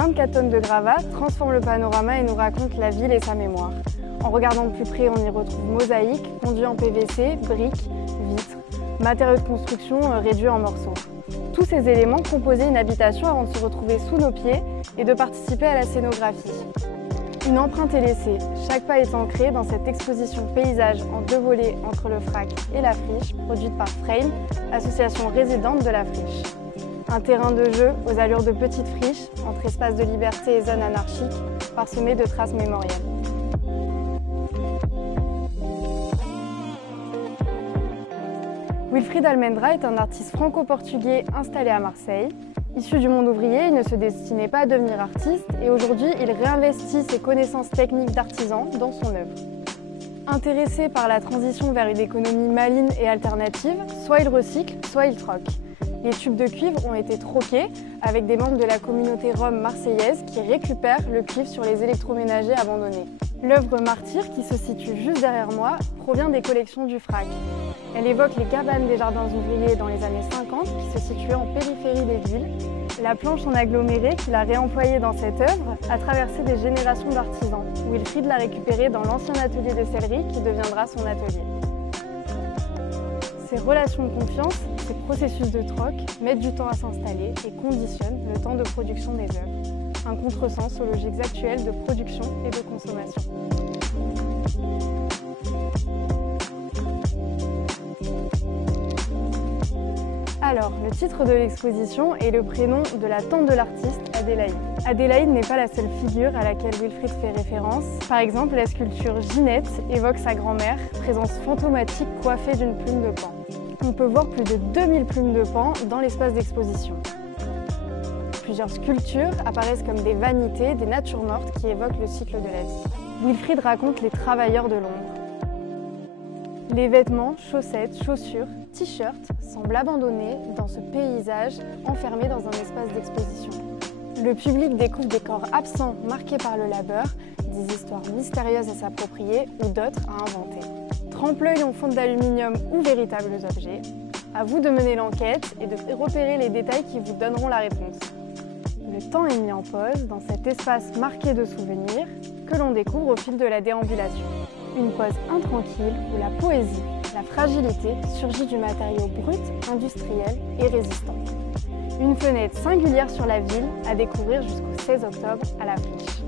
24 tonnes de gravats transforme le panorama et nous raconte la ville et sa mémoire. En regardant de plus près, on y retrouve mosaïques, conduits en PVC, briques, vitres, matériaux de construction réduits en morceaux. Tous ces éléments composaient une habitation avant de se retrouver sous nos pieds et de participer à la scénographie. Une empreinte est laissée, chaque pas est ancré dans cette exposition paysage en 2 volets entre le FRAC et la friche, produite par Frame, association résidente de la friche. Un terrain de jeu aux allures de petites friches, entre espaces de liberté et zones anarchiques, parsemées de traces mémorielles. Wilfried Almendra est un artiste franco-portugais installé à Marseille. Issu du monde ouvrier, il ne se destinait pas à devenir artiste et aujourd'hui, il réinvestit ses connaissances techniques d'artisan dans son œuvre. Intéressé par la transition vers une économie maligne et alternative, soit il recycle, soit il troque. Les tubes de cuivre ont été troqués avec des membres de la communauté rome marseillaise qui récupèrent le cuivre sur les électroménagers abandonnés. L'œuvre Martyr, qui se situe juste derrière moi, provient des collections du FRAC. Elle évoque les cabanes des jardins ouvriers dans les années 50 qui se situaient en périphérie des villes. La planche en aggloméré qu'il a réemployée dans cette œuvre a traversé des générations d'artisans. Wilfried l'a récupérée dans l'ancien atelier de sellerie qui deviendra son atelier. Ces relations de confiance, ces processus de troc mettent du temps à s'installer et conditionnent le temps de production des œuvres. Un contresens aux logiques actuelles de production et de consommation. Alors, le titre de l'exposition est le prénom de la tante de l'artiste, Adélaïde. Adélaïde n'est pas la seule figure à laquelle Wilfried fait référence. Par exemple, la sculpture Ginette évoque sa grand-mère, présence fantomatique coiffée d'une plume de paon. On peut voir plus de 2000 plumes de paon dans l'espace d'exposition. Plusieurs sculptures apparaissent comme des vanités, des natures mortes qui évoquent le cycle de la vie. Wilfried raconte les travailleurs de l'ombre. Les vêtements, chaussettes, chaussures, t-shirts semblent abandonnés dans ce paysage enfermé dans un espace d'exposition. Le public découvre des corps absents marqués par le labeur, des histoires mystérieuses à s'approprier ou d'autres à inventer. Trempe-l'œil en fonte d'aluminium ou véritables objets. À vous de mener l'enquête et de repérer les détails qui vous donneront la réponse. Le temps est mis en pause dans cet espace marqué de souvenirs que l'on découvre au fil de la déambulation. Une pause intranquille où la poésie, la fragilité surgit du matériau brut, industriel et résistant. Une fenêtre singulière sur la ville à découvrir jusqu'au 16 octobre à la Friche.